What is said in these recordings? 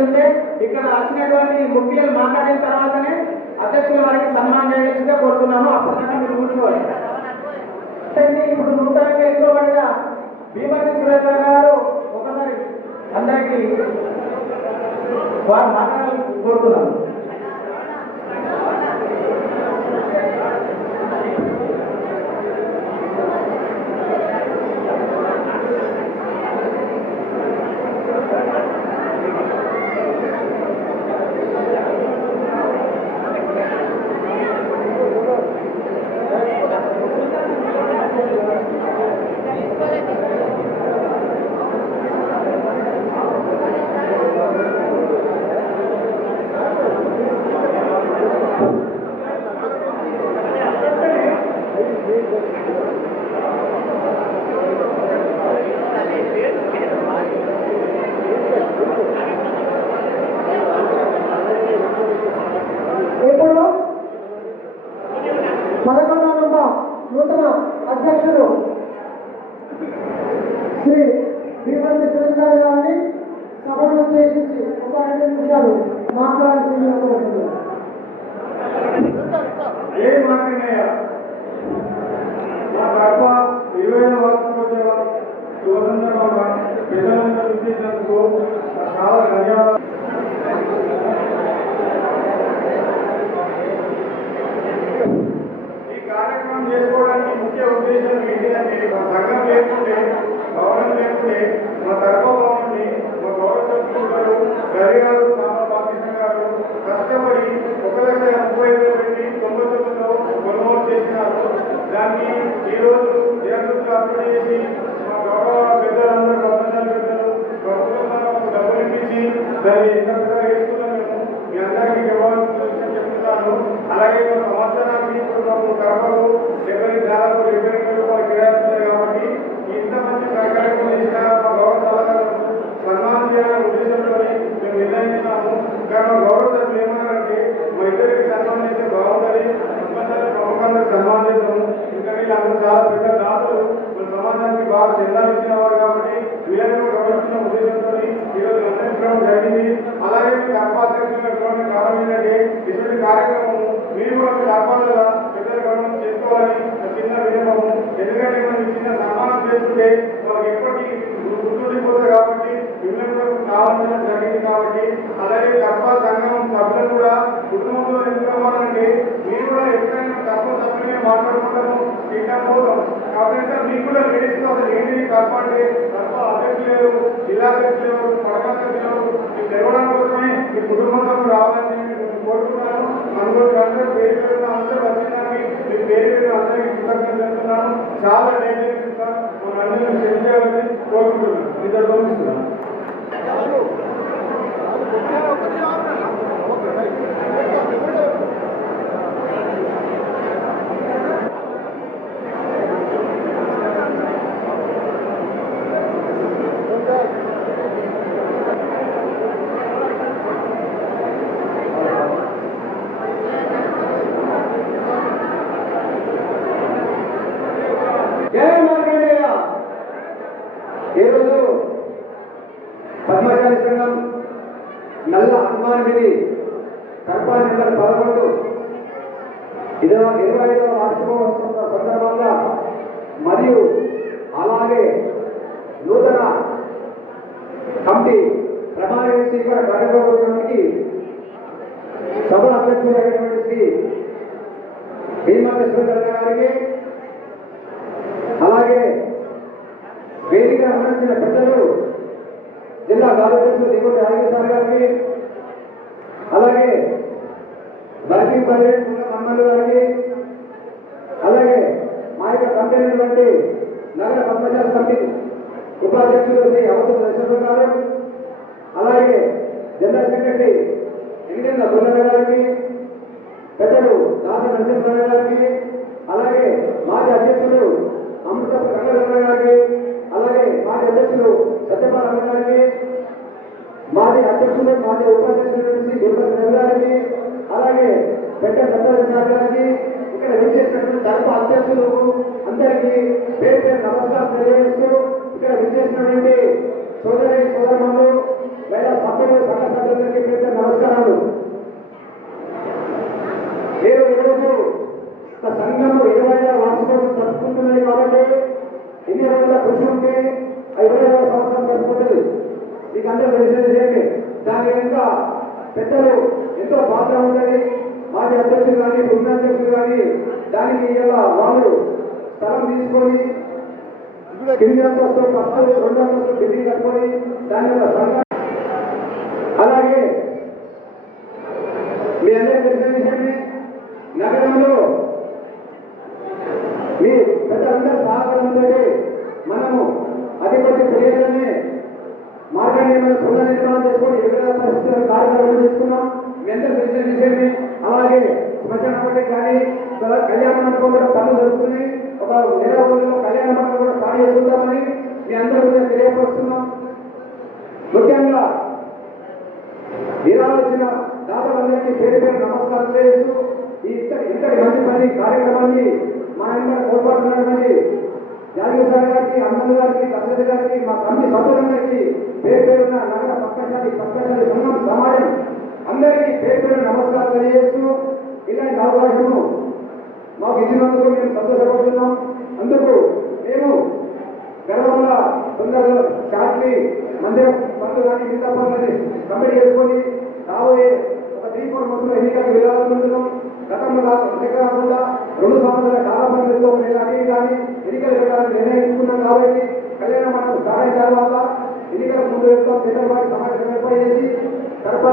చూస్తే ఇక్కడ వచ్చినటువంటి ముఖ్యులు మాట్లాడిన తర్వాతనే అధ్యక్షులు వారికి సన్మానం చేయాల్సిందిగా కోరుతున్నాను. అప్పుడు దాకా మీరు కూర్చోవాలి. ఇప్పుడు నూతనంగా ఎన్నుకోబడిన భీమతి సురేశ్వర గారు ఒకసారి అందరికీ వారు మాట్లాడాలని కోరుతున్నాను. ఉద్దేశించి ఒక రెండు నిమిషాలు మాట్లాడాల్సింది ఎందుకంటే మనం చిన్న సమానం చేస్తుంటే వాళ్ళకి ఎప్పటికీ గుర్తుండిపోతుంది కాబట్టి ఇళ్ళని కావాల్సిన జరిగింది కాబట్టి అలాగే తప్ప సంఘం సభ్యులు కూడా కుటుంబంలో ఎంచుకోవాలండి మీరు కూడా ఎప్పుడైనా తప్ప సభ్యులే మాట్లాడుకుంటాము తింటాం పోతాం కాబట్టి సార్ మీకు కూడా లేడీస్తో అసలు ఏంటి తప్ప అంటే తప్ప అధ్యక్షులు లేరు జిల్లా అధ్యక్షులు ప్రెసిడెంట్ మమ్మల్ని గారికి అలాగే మా యొక్క కంపెనీ నగర పద్మశాల కమిటీ ఉపాధ్యక్షులు శ్రీ అవధ దశరథ గారు అలాగే జనరల్ సెక్రటరీ ఎంగిన గుల్లన్న గారికి పెద్దలు దాస నరసింహరావు గారికి అలాగే మాజీ అధ్యక్షులు అమృత గంగాధర గారికి అలాగే మాజీ అధ్యక్షులు సత్యపాలన్న గారికి మాజీ అధ్యక్షులు మాజీ ఉపాధ్యక్షులు శ్రీ గురుపతి రవి గారికి అలాగే పెద్ద దత్తాత్రేయ గారికి ఇక్కడ విచ్చేసినటువంటి తరఫ అధ్యక్షులు అందరికీ పేరు పేరు నమస్కారం తెలియజేస్తూ ఇక్కడ విచ్చేసినటువంటి సోదరి సోదరులు లేదా సభ్యులు సంఘ సభ్యులందరికీ పేరు పేరు నమస్కారాలు. నేను ఈరోజు ఒక సంఘము ఇరవై ఐదు వార్షికోత్సవం జరుపుకుంటున్నది కాబట్టి ఇన్ని రోజుల కృషి ఉంటే ఇరవై ఐదవ సంవత్సరం మీకు అందరూ దాని యొక్క పెద్దలు ఎంతో పాత్ర ఉంటుంది. మాజీ అధ్యక్షులు కానీ బృందాధ్యక్షులు కానీ దానికి ఇలా వాళ్ళు స్థలం తీసుకొని కింది అంతస్తు రెండు అంతస్తు బిల్డింగ్ కట్టుకొని దాని యొక్క అలాగే మీ అందరికీ తెలిసిన విషయమే నగరంలో మీ పెద్దలందరూ సహకారంతో మనము అధిపతి మార్గాన్ని మార్గనియమైన పునర్నిర్మాణం చేసుకొని వివిధ పరిస్థితులను కార్యక్రమాలు చేసుకున్నాం. మీ అందరూ తెలిసిన విషయమే. అలాగే శ్మశాన కానీ కళ్యాణ మండపం కూడా పనులు జరుగుతున్నాయి. ఒక నెల రోజుల్లో కళ్యాణ మండపం కూడా స్టార్ట్ చేసుకుందామని మీ అందరూ కూడా తెలియపరుస్తున్నాం. ముఖ్యంగా విరాళాలు దాతలందరికీ పేరు పేరు నమస్కారం చేస్తూ ఇంత ఇంతటి ఇంతటి మంచి పని కార్యక్రమాన్ని మా ఇంట్లో తోడ్పడుతున్నటువంటి జానకి సార్ గారికి అమ్మన్ గారికి దశరథ గారికి మా కమిటీ సభ్యులందరికీ పేరు పేరున నగర పక్కశాలి పక్కశాలి సంఘం సమాజం అందరికీ పేరు పేరు నమస్కారం తెలియజేస్తూ ఇలాంటి అవకాశము మాకు ఇచ్చినందుకు మేము సంతోషపడుతున్నాం. అందుకు మేము గర్వంగా తొందరలో షార్ట్లీ మందిరం పనులు కానీ మిగతా పనులని కంప్లీట్ చేసుకొని రాబోయే ఒక త్రీ ఫోర్ మంత్స్లో ఎన్నికలకు వెళ్ళాలనుకుంటున్నాం. గతంలో కా- కాకుండా రెండు సంవత్సరాల కాల పరిమితితో కానీ ముందు వెళ్తాం చంద్రబాబు సమావేశం ఏర్పాటు చేసి కడప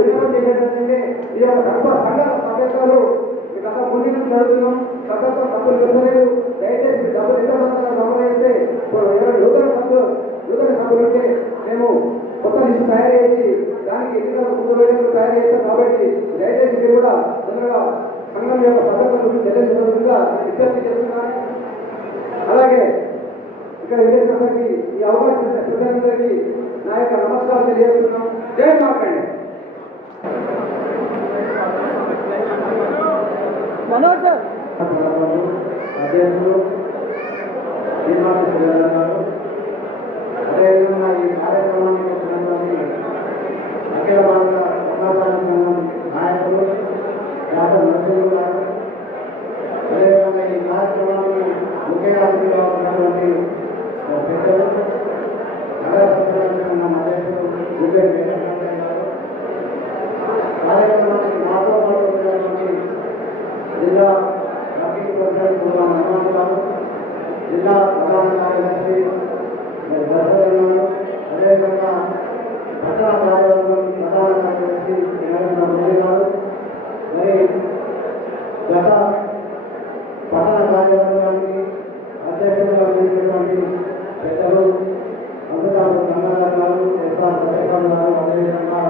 విధానం ఏంటంటే ఈ యొక్క కడప సంఘ సభ్యత్వాలు గత అంతా ముందు నుంచి అడుగుతున్నాం సభ్యత్వం డబ్బులు వెళ్ళలేదు దయచేసి డబ్బులు ఎంత సంవత్సరాలు జమ చేస్తే ఎవరైనా నూతన సభ్యులు నూతన సభ్యులు ఉంటే మేము కొత్త లిస్టు తయారు చేసి దానికి ఎన్నికలకు ముందు వేయడానికి తయారు చేస్తాం. కాబట్టి దయచేసి మీరు కూడా తొందరగా సంఘం యొక్క పద్ధతుల గురించి విధంగా విజ్ఞప్తి చేస్తున్నాను. అలాగే ఇక్కడ విజయనందరికీ ఈ అవకాశం ఇచ్చిన ప్రజలందరికీ నా యొక్క నమస్కారం తెలియజేస్తున్నాం. జై మార్కండే. మనోజ్ సార్. అధ్యక్షులు శ్రీనివాస గారు అదేవిధంగా ఈ కార్యక్రమానికి వచ్చినటువంటి అఖిల భారత సమాచార సంఘం నాయకులు డాక్టర్ నరసింహ గారు అదేవిధంగా ఈ కార్యక్రమానికి ముఖ్య అతిథిగా ఉన్నటువంటి జిల్లా వర్కింగ్ కూడా ప్రధాన కార్యదర్శి మరి దశరథ అదేవిధంగా పట్టణ కార్యవర్గం ప్రధాన కార్యదర్శి నరేంద్ర మోదీ గారు మరి గత పట్టణ కార్యవర్గానికి అధ్యక్షులుగా చేసినటువంటి పెద్దలు అమృతాపు గంగాధర్ గారు ఎస్ఆర్ సత్యపాల్ గారు అదేవిధంగా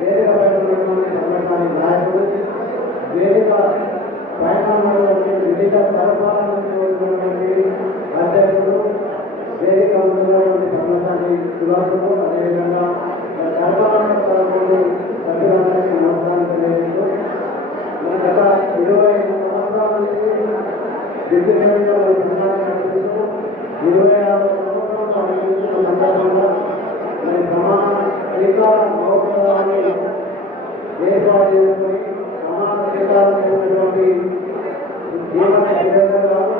వేదిక పైన ఉన్నటువంటి సంఘటన నాయకులు వేదిక ప్రయాణంలోని వివిధ తరఫాల నుంచి వచ్చినటువంటి అధ్యక్షులు వేదిక ఉన్నటువంటి సమాచారి సులాసులు అదేవిధంగా తరఫాల తరఫులు సభ్యులందరికీ నమస్కారం తెలియజేస్తూ మన గత ఇరవై ఐదు సంవత్సరాల నుంచి దివ్య సేవలో ఇరవై ఆరు సంవత్సరాలు అభివృద్ధి సందర్భంగా మరి ప్రమాణ శ్రీకార మహోత్సవాన్ని ఏర్పాటు చేసుకొని సమాన చేసినటువంటి సురేందర్ గారు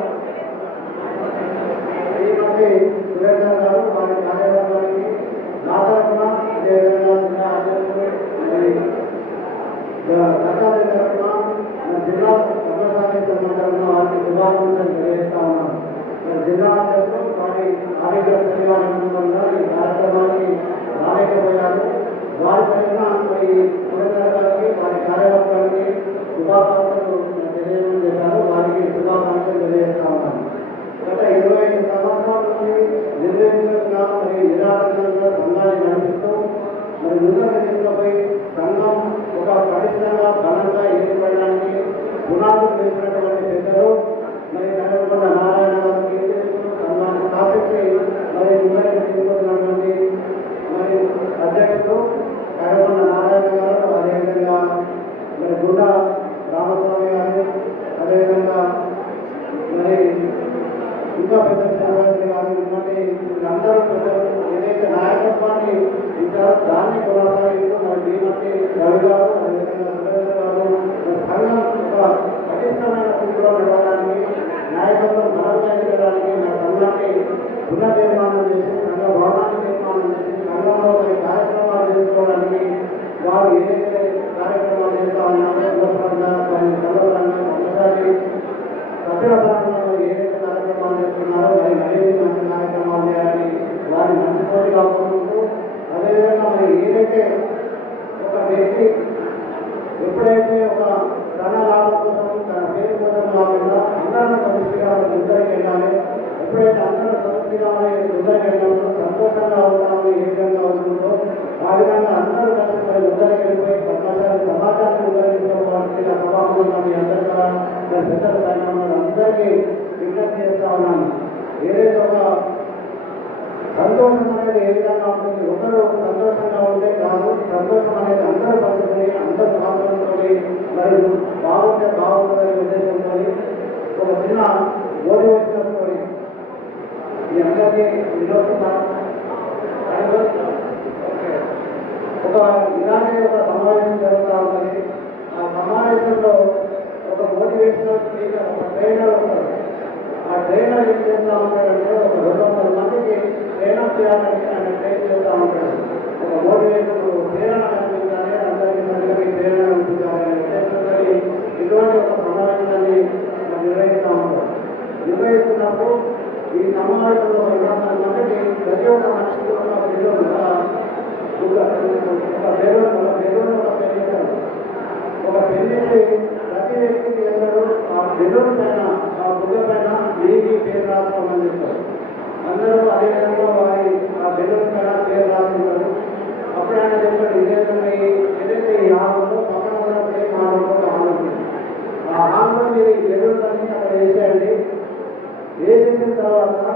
శ్రీమతి సురేందర్ గారు వారి కార్యవర్గానికి అదేవిధంగా జిల్లా అధ్యక్షుడు మరి దత్తాత్రేయ తరఫున జిల్లా వారికి శుభాకాంక్షలు తెలియజేస్తా జిల్లా అధ్యక్షుడు ఈ కార్యక్రమానికి రాలేకపోయారు వారి తరఫున మరి వారి కార్యవర్గానికి శుభాకాంక్షలు తెలియజేయడం చేశారు వారికి శుభాకాంక్షలు తెలియజేస్తా ఉన్నాను గత ఇరవై ఐదు సంవత్సరాల నుంచి నిర్దేశంగా మరి సంఘాన్ని నడిపిస్తూ మరి సంఘం ఒక పరిశ్రమ ఘనంగా ఏర్పడడానికి పునాదులు వేసినటువంటి పెద్దలు మరి నల్లగొండ నారాయణ గారు కీర్తిస్తూ స్థాపించి మరి ముందరికి తీసుకొచ్చినటువంటి మరి అధ్యక్షుడు కరగొండ నారాయణ గారు అదేవిధంగా మరి గుండ రామస్వామి గారు అదేవిధంగా మరి ఇంకా పెద్ద చంద్రబాబు గారు ఇటువంటి అందరూ పెద్దలు ఏదైతే నాయకత్వాన్ని ఇచ్చారో దాన్ని కొనసాగిస్తూ మరి శ్రీమతి రవి గారు అదేవిధంగా పునర్నిర్మాణం చేసి సంఘ భవనాన్ని నిర్మాణం చేసి సంఘంలో కొన్ని కార్యక్రమాలు చేసుకోవడానికి వారు ఏదైతే కార్యక్రమాలు చేస్తా ఉన్నారో కులపరంగా కొన్ని సంఘపరంగా సమాజాన్ని సభ్యులందరూ ఏదైతే కార్యక్రమాలు చేస్తున్నారో మరి మరిన్ని మంచి కార్యక్రమాలు చేయాలని వారి మనసుతోటి కాకుండా అదేవిధంగా మరి ఏదైతే ఒక వ్యక్తి ఎప్పుడైతే ఒక ధన లాభం కోసం తన పేరు కోసం కాకుండా అందరూ సమస్యగా ముందరికి వెళ్ళాలి ఎప్పుడైతే అందరూ సమస్యగా ముందరికి వెళ్ళినప్పుడు సంతోషంగా ఉంటామని ఏ విధంగా ఉంటుందో ఆ విధంగా అందరూ కలిసి మరి ముందరికి వెళ్ళిపోయి సమాజాన్ని సమాజాన్ని ముందరికి తీసుకోవడానికి నా సభాముఖంగా మీ అందరి ద్వారా మరి పెద్దల అందరికీ విజ్ఞప్తి చేస్తా ఉన్నాను ఏదైతే ఒక సంతోషం అనేది ఏ విధంగా ఉంటుంది ఒకరు సంతోషంగా ఉంటే కాదు సంతోషం అనేది అందరూ పంచుకొని అందరూ పాల్గొనుకొని మరి బాగుంటే బాగుంటుందనే ఉద్దేశంతో ఒక చిన్న మోటివేషన్ స్టోరీ మీ అందరికీ వినోస్తున్నా ఒక ఇలాగే ఒక సమావేశం జరుగుతూ ఉంటుంది ఆ సమావేశంలో మోటివేషనల్ స్పీకర్ ఒక ట్రైనర్ ఆ ట్రైనర్ ఏం చేస్తా ఉంటాడంటే ఒక రెండు వందల మందికి ట్రైనర్ చేయాలని ఆయన ట్రైన్ చేస్తూ ఉంటాడు. ఒక మోటివేషన్ ప్రేరణ కల్పించాలి అందరికీ అందరికీ ప్రేరణ కల్పించాలి అనే ఉద్దేశంతో ఇటువంటి ఒక సమావేశాన్ని నిర్వహిస్తూ ఉంటాం. నిర్వహిస్తున్నప్పుడు ఈ సమావేశంలో రెండు వందల మందికి ప్రతి ఒక్క మనిషికి ఒక బిల్లు ఒక ఒక ఒక ఒక పెన్ ఒక ప్రతి వ్యక్తికి అందరూ ఆ బెలూన్ పైన ఆ బుగ్గ పైన మీది పేరు రాసుకోమని చెప్తారు అందరూ అదే విధంగా వారి ఆ బెలూన్ పైన పేరు రాసుకుంటారు అప్పుడు ఆయన చెప్పాడు ఇదే విధంగా ఏదైతే ఈ హాల్లో పక్కన కూడా ప్రేమ హాల్లో ఒక హాల్ ఉంది ఆ హాల్లో మీరు ఈ బెలూన్స్ అన్ని అక్కడ వేసేయండి వేసేసిన తర్వాత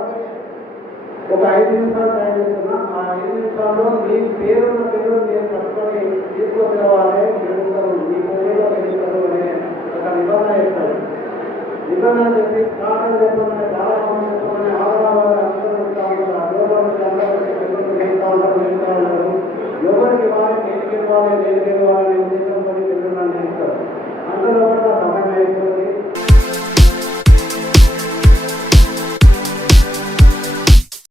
ఒక ఐదు నిమిషాలు టైం ఇస్తున్నా ఆ ఐదు నిమిషాల్లో మీ పేరున్న పేరు మీరు పట్టుకొని తీసుకొచ్చిన వాళ్ళే గెలుస్తారు మీ పోటీలో గెలుస్తారు అనే ఒక నిబంధన చెప్తారు నిబంధన చెప్పి స్టార్ట్ అని చెప్పమని చాలా చెప్పమని ఆదరాబాద్ అందరూ ఉంటా